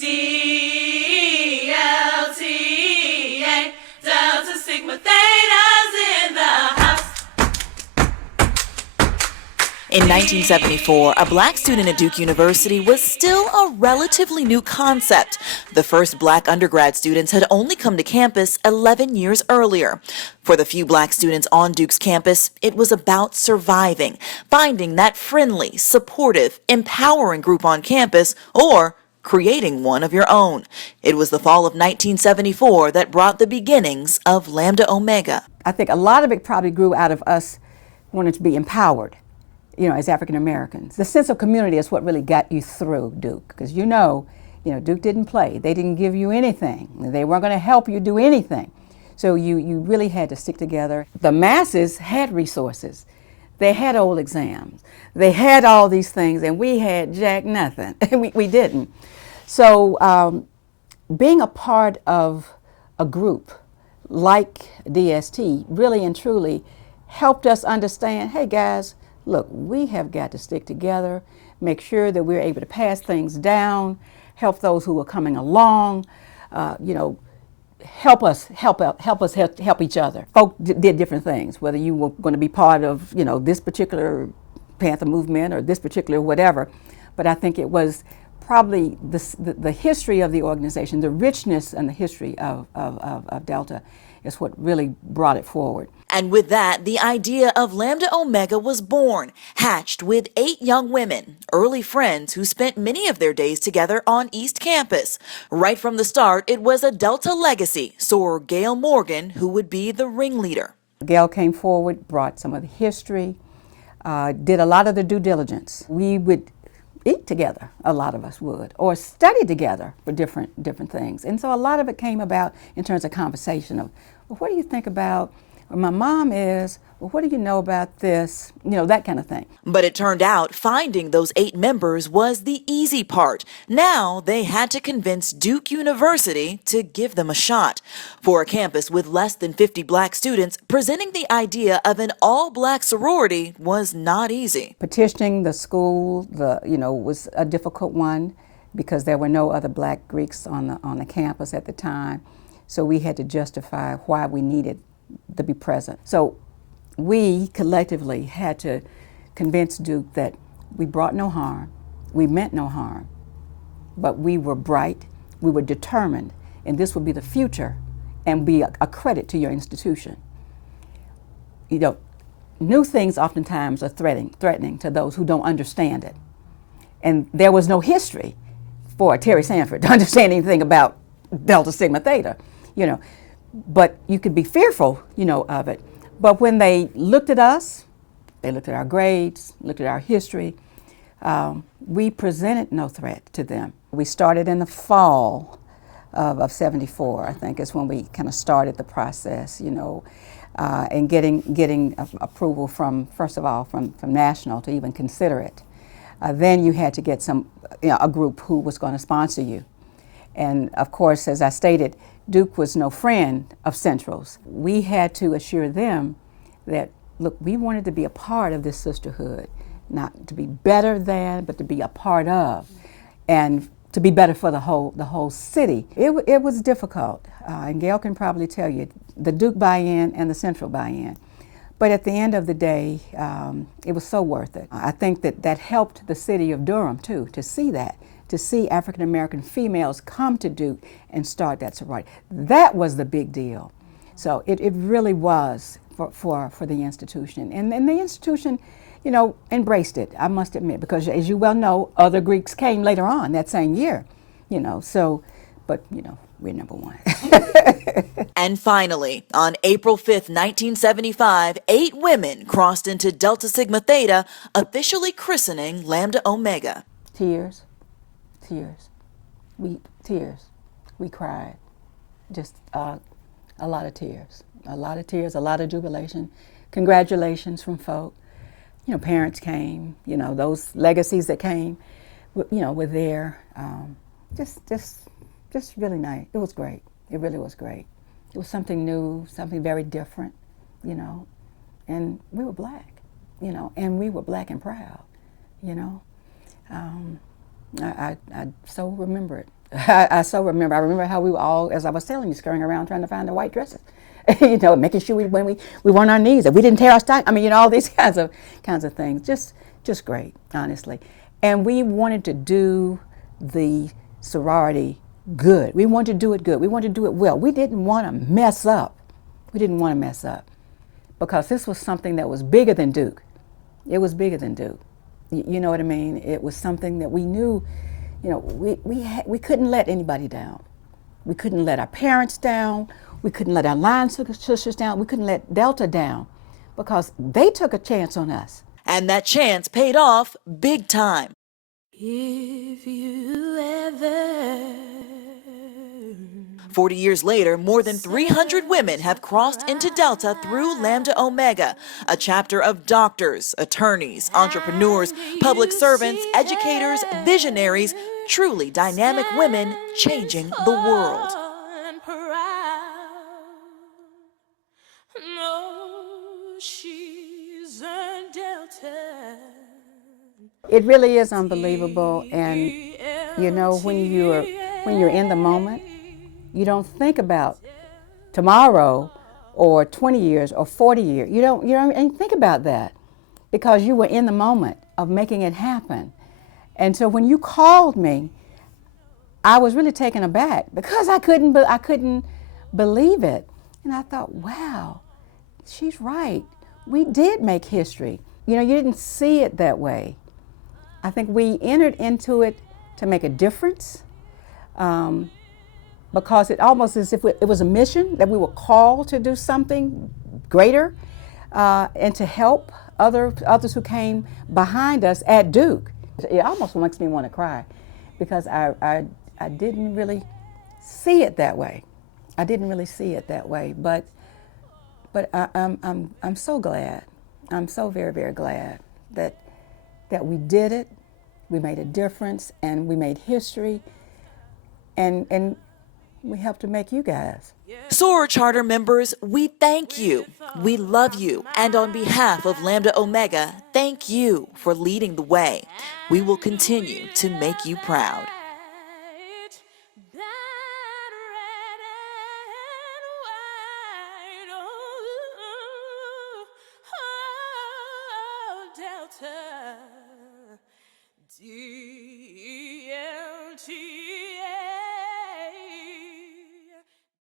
DLTA, Delta Sigma Theta's in the house. In 1974, a black student at Duke University was still a relatively new concept. The first black undergrad students had only come to campus 11 years earlier. For the few black students on Duke's campus, it was about surviving, finding that friendly, supportive, empowering group on campus, or creating one of your own. It was the fall of 1974 that brought the beginnings of Lambda Omega. I think a lot of it probably grew out of us wanting to be empowered, as African Americans. The sense of community is what really got you through Duke, because Duke didn't play. They didn't give you anything. They weren't going to help you do anything. So you really had to stick together. The masses had resources. They had old exams. They had all these things, and we had jack nothing. we didn't. So being a part of a group like DST really and truly helped us understand, hey guys, look, we have got to stick together, make sure that we're able to pass things down, help those who are coming along, help each other. Folk did different things, whether you were going to be part of, this particular Panther movement or this particular whatever. But I think it was probably the history of the organization, the richness and the history of Delta is what really brought it forward. And with that, the idea of Lambda Omega was born, hatched with 8 young women, early friends who spent many of their days together on East Campus. Right from the start, it was a Delta legacy, Soror Gail Morgan, who would be the ringleader. Gail came forward, brought some of the history, did a lot of the due diligence. We would eat together, a lot of us would, or study together for different things. And so a lot of it came about in terms of conversation of, well, what do you think about, or my mom is, well, what do you know about this? That kind of thing. But it turned out finding those 8 members was the easy part. Now they had to convince Duke University to give them a shot. For a campus with less than 50 black students, presenting the idea of an all-black sorority was not easy. Petitioning the school, was a difficult one because there were no other black Greeks on the campus at the time. So we had to justify why we needed to be present. So we collectively had to convince Duke that we brought no harm, we meant no harm, but we were bright, we were determined, and this would be the future and be a credit to your institution. New things oftentimes are threatening to those who don't understand it. And there was no history for Terry Sanford to understand anything about Delta Sigma Theta, but you could be fearful, of it. But when they looked at us, they looked at our grades, looked at our history, we presented no threat to them. We started in the fall of 74, I think is when we kind of started the process, and getting approval from, first of all, from national to even consider it. Then you had to get a group who was going to sponsor you. And of course, as I stated, Duke was no friend of Central's. We had to assure them that, look, we wanted to be a part of this sisterhood, not to be better than, but to be a part of, and to be better for the whole city. It was difficult, and Gail can probably tell you, the Duke buy-in and the Central buy-in. But at the end of the day, it was so worth it. I think that helped the city of Durham, too, to see that. To see African American females come to Duke and start that sorority. That was the big deal. So it really was for the institution. And the institution, embraced it, I must admit, because as you well know, other Greeks came later on that same year, but we're number one. And finally, on April 5th, 1975, 8 women crossed into Delta Sigma Theta, officially christening Lambda Omega. Tears. We cried, just a lot of tears, a lot of jubilation, congratulations from folk. Parents came, those legacies that came, were there. Just really nice. It was great. It really was great. It was something new, something very different, and we were black, and we were black and proud, I so remember it. I so remember. I remember how we were all, as I was telling you, scurrying around trying to find the white dresses. Making sure when we were on our knees, that we didn't tear our stock. I mean, all these kinds of things. Just great, honestly. And we wanted to do the sorority good. We wanted to do it good. We wanted to do it well. We didn't want to mess up. We didn't want to mess up because this was something that was bigger than Duke. It was bigger than Duke. You know what I mean? It was something that we knew. We couldn't let anybody down. We couldn't let our parents down. We couldn't let our line sisters down. We couldn't let Delta down because they took a chance on us. And that chance paid off big time. If you ever 40 years later, more than 300 women have crossed into Delta through Lambda Omega, a chapter of doctors, attorneys, entrepreneurs, public servants, educators, visionaries, truly dynamic women changing the world. No, she's a Delta. It really is unbelievable, and when you're in the moment, you don't think about tomorrow or 20 years or 40 years. You don't even think about that because you were in the moment of making it happen. And so when you called me, I was really taken aback because I couldn't believe it. And I thought, wow, she's right. We did make history. You didn't see it that way. I think we entered into it to make a difference because it almost as if it was a mission that we were called to do something greater and to help others who came behind us at Duke. It almost makes me want to cry because I didn't really see it that way. I didn't really see it that way, but I'm so glad. I'm so very, very glad that we did it, we made a difference, and we made history, and we helped to make you guys. Soror Charter members, we thank you. We love you. And on behalf of Lambda Omega, thank you for leading the way. We will continue to make you proud. Delta.